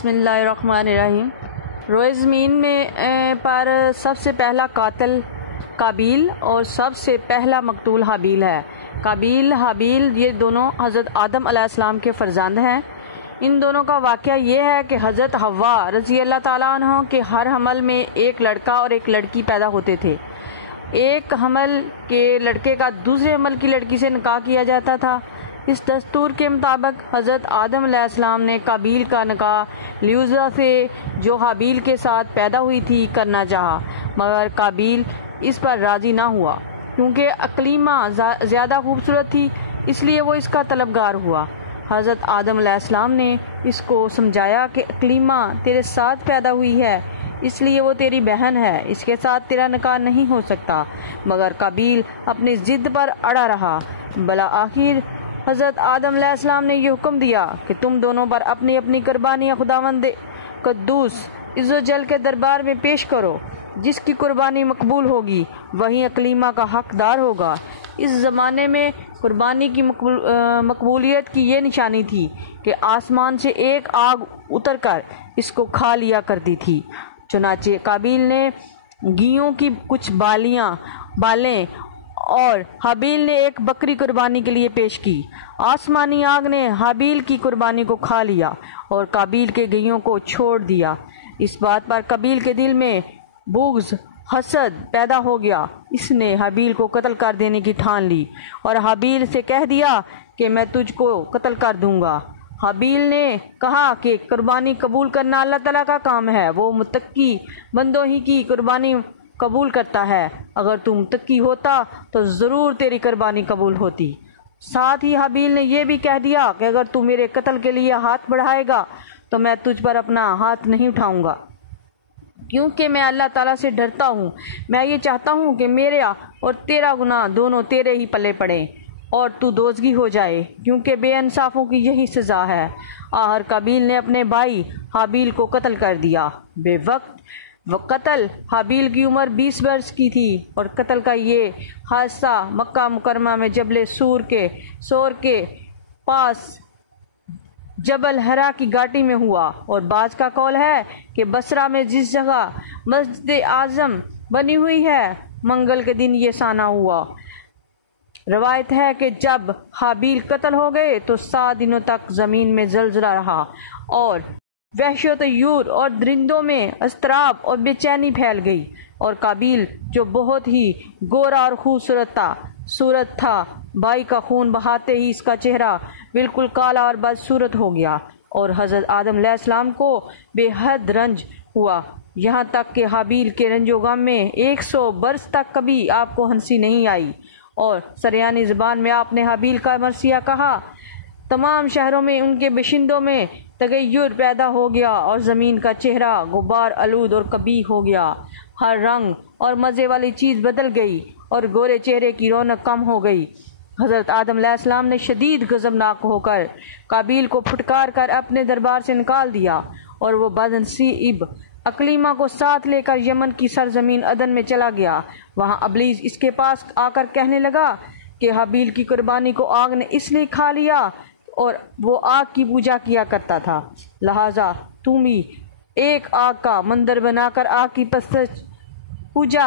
بسم اللہ الرحمن الرحیم۔ روئے زمین میں پر سب سے پہلا قاتل قابیل اور سب سے پہلا مقتول حابیل ہے۔ قابیل حابیل یہ دونوں حضرت آدم علیہ السلام کے فرزند ہیں۔ ان دونوں کا واقعہ یہ ہے کہ حضرت حوا رضی اللہ تعالیٰ عنہ کے ہر حمل میں ایک لڑکا اور ایک لڑکی پیدا ہوتے تھے۔ ایک حمل کے لڑکے کا دوسرے حمل کی لڑکی سے نکاح کیا جاتا تھا۔ اس دستور کے مطابق حضرت آدم علیہ السلام نے قابیل کا نکاح لیوزا سے جو حابیل کے ساتھ پیدا ہوئی تھی کرنا چاہا، مگر قابیل اس پر راضی نہ ہوا کیونکہ اقلیمہ زیادہ خوبصورت تھی، اس لیے وہ اس کا طلبگار ہوا۔ حضرت آدم علیہ السلام نے اس کو سمجھایا کہ اقلیمہ تیرے ساتھ پیدا ہوئی ہے، اس لیے وہ تیری بہن ہے، اس کے ساتھ تیرا نکاح نہیں ہو سکتا، مگر قابیل اپنی ضد پر اڑا رہا۔ بالآخر حضرت آدم علیہ السلام نے یہ حکم دیا کہ تم دونوں پر اپنی اپنی قربانیاں خداوند قدوس عز و جل کے دربار میں پیش کرو، جس کی قربانی مقبول ہوگی وہی اقلیمہ کا حقدار ہوگا۔ اس زمانے میں قربانی کی مقبولیت کی یہ نشانی تھی کہ آسمان سے ایک آگ اتر کر اس کو کھا لیا کرتی تھی۔ چنانچہ قابیل نے گیوں کی کچھ بالیں اور حابیل نے ایک بکری قربانی کے لیے پیش کی۔ آسمانی آگ نے حابیل کی قربانی کو کھا لیا اور قابیل کے گیوں کو چھوڑ دیا۔ اس بات پر قابیل کے دل میں بغض حسد پیدا ہو گیا۔ اس نے حابیل کو قتل کر دینے کی ٹھان لی اور حابیل سے کہہ دیا کہ میں تجھ کو قتل کر دوں گا۔ حابیل نے کہا کہ قربانی قبول کرنا اللہ تعالیٰ کا کام ہے، وہ متقی بندوں ہی کی قربانی قبول کرتا ہے، اگر تو متقی ہوتا تو ضرور تیری قربانی قبول ہوتی۔ ساتھ ہی حابیل نے یہ بھی کہہ دیا کہ اگر تو میرے قتل کے لیے ہاتھ بڑھائے گا تو میں تجھ پر اپنا ہاتھ نہیں اٹھاؤں گا، کیونکہ میں اللہ تعالیٰ سے ڈرتا ہوں۔ میں یہ چاہتا ہوں کہ میرا اور تیرا گناہ دونوں تیرے ہی پلے پڑیں اور تو دوزخی ہو جائے، کیونکہ بے انصافوں کی یہی سزا ہے۔ آخر قابیل نے اپنے بھائی حابیل کو قتل کر دیا۔ بے وقت قتل حابیل کی عمر 20 برس کی تھی اور قتل کا یہ حادثہ مکہ مکرمہ میں جبل سور کے پاس جبل حرا کی گھاٹی میں ہوا، اور بعض کا قول ہے کہ بصرہ میں جس جگہ مسجد اعظم بنی ہوئی ہے منگل کے دن یہ سانحہ ہوا۔ روایت ہے کہ جب حابیل قتل ہو گئے تو 7 دنوں تک زمین میں زلزلہ رہا اور وحش و طیور اور درندوں میں اضطراب اور بے چینی پھیل گئی، اور قابیل جو بہت ہی گورا اور خوبصورت تھا، بھائی کا خون بہاتے ہی اس کا چہرہ بالکل کالا اور بدصورت ہو گیا، اور حضرت آدم علیہ السلام کو بے حد رنج ہوا، یہاں تک کہ حابیل کے رنج و غم میں 100 برس تک کبھی آپ کو ہنسی نہیں آئی، اور سریانی زبان میں آپ نے حابیل کا مرثیہ کہا۔ تمام شہروں میں ان کے باشندوں میں تغیر پیدا ہو گیا اور زمین کا چہرہ غبار آلود اور قبیح ہو گیا، ہر رنگ اور مزے والی چیز بدل گئی اور گورے چہرے کی رونق کم ہو گئی۔ حضرت آدم علیہ السلام نے شدید غضبناک ہو کر قابیل کو پھٹکار کر اپنے دربار سے نکال دیا، اور وہ بدنصیب اقلیمہ کو ساتھ لے کر یمن کی سرزمین عدن میں چلا گیا۔ وہاں ابلیس اس کے پاس آ کر کہنے لگا کہ حابیل کی قربانی کو آگ نے اس لیے کھا لیا اور وہ آگ کی پوجا کیا کرتا تھا، لہٰذا تم بھی ایک آگ کا مندر بنا کر آگ کی پوجا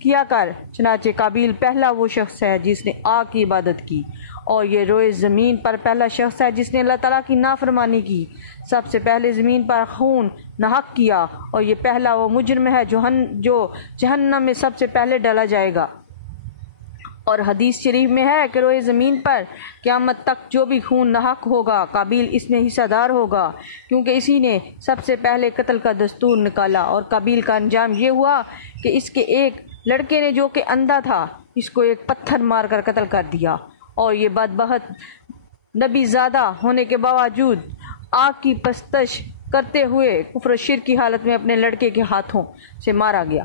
کیا کر۔ چنانچہ قابیل پہلا وہ شخص ہے جس نے آگ کی عبادت کی، اور یہ روئے زمین پر پہلا شخص ہے جس نے اللہ تعالیٰ کی نافرمانی کی، سب سے پہلے زمین پر خون ناحق کیا، اور یہ پہلا وہ مجرم ہے جو جہنم میں سب سے پہلے ڈالا جائے گا۔ اور حدیث شریف میں ہے کہ روئے زمین پر قیامت تک جو بھی خون ناحق ہوگا قابیل اس میں حصہ دار ہوگا، کیونکہ اسی نے سب سے پہلے قتل کا دستور نکالا، اور قابیل کا انجام یہ ہوا کہ اس کے ایک لڑکے نے جو کہ اندھا تھا اس کو ایک پتھر مار کر قتل کر دیا، اور یہ بدبخت نبی زادہ ہونے کے باوجود آگ کی پرستش کرتے ہوئے کفر و شرک کی حالت میں اپنے لڑکے کے ہاتھوں سے مارا گیا۔